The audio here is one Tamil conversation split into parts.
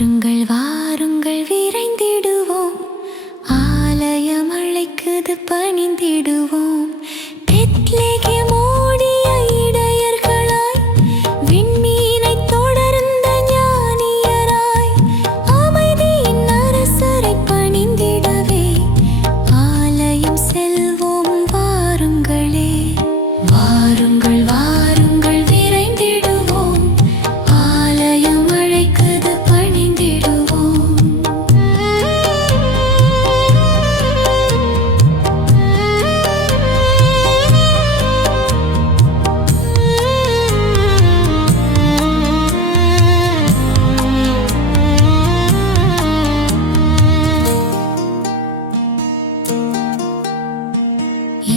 வாருங்கள் வாருங்கள் விரைந்திடுவோம், ஆலயம் அழைக்குது பணிந்திடுவோம். பெத்லகேம் ஓடிய இடையர்களாய், விண்மீனை தொடர்ந்த ஞானியராய், அமைதியின் அரசரை பணிந்திடவே ஆலயம் செல்வோம் வாருங்களே. வாருங்கள் வாருங்கள் விரைந்திடுவோம், ஆலயம் அழைக்குது பணிந்திடுவோம்.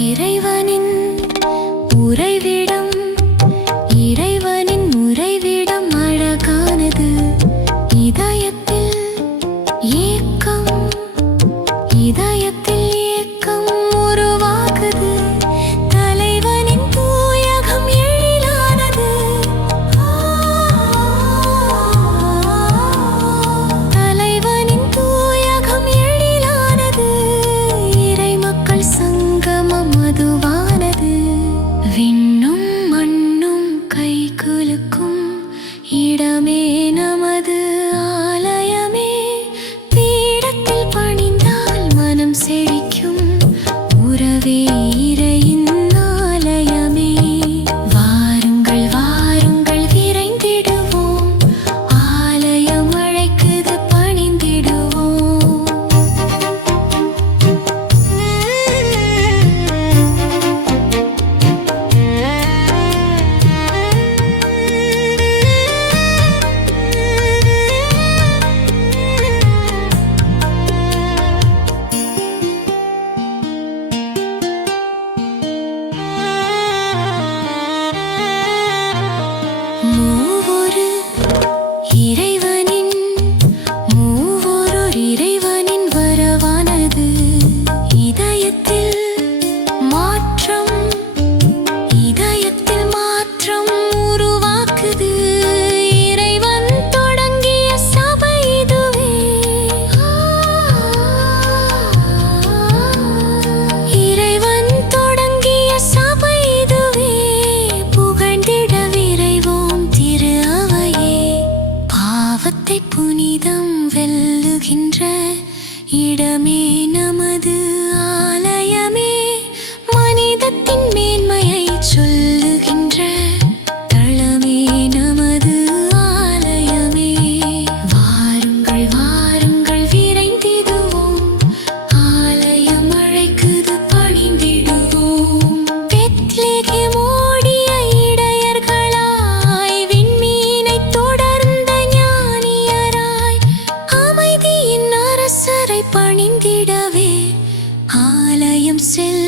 இறைவனின் உறைவிடம், இறைவனின் உறைவிடம் அழகானது. இதயத்தில் ஏக்கம், இதயத்தில் ஏக்கம் உருவாகுது. தலைவனின் தூயகம் எழிலானது. தலைவனின் தூயகம் எழிலானது. இறை மக்கள் சங்கமம் அதுவானது. விண்ணும் மண்ணும் கைகுலுக்கும் இடமே நமது ஆலயமே. பீடத்தில் பணிந்தால் மனம் செழிக்கும் உறவே இறையின் ஆலயமே. வாருங்கள் வாருங்கள் விரைந்திடுவோம், ஆலயம் அழைக்குது பணிந்திடுவோம். மூவொரு இறைவனின், மூவொரு இறைவனின் வரவானது. இதயத்தில் மாற்றம், இதயத்தில் மாற்றம் உருவாக்குது. இறைவன் தொடங்கிய சபை இதுவே. இறைவன் தொடங்கிய சபை இதுவே. புகழ்ந்திட விரைவோம் திரு அவையே. பாவத்தை புனிதம் வெல்லுகின்ற இடமே நமது ஆலயமே. மனிதத்தின் மேன்மையை சொல்லுகின்ற தளமே நமது ஆலயமே. வாருங்கள் வாருங்கள் விரைந்திடுவோம், ஆலயம் அழைக்குது பணிந்திடுவோம். பெத்லகேம் ஓடிய இடையர்களாய், விண்மீனை தொடர்ந்த ஞானியராய், அமைதியின் அரசரை பணிந்திடவே ஆலயம் செல்வோம்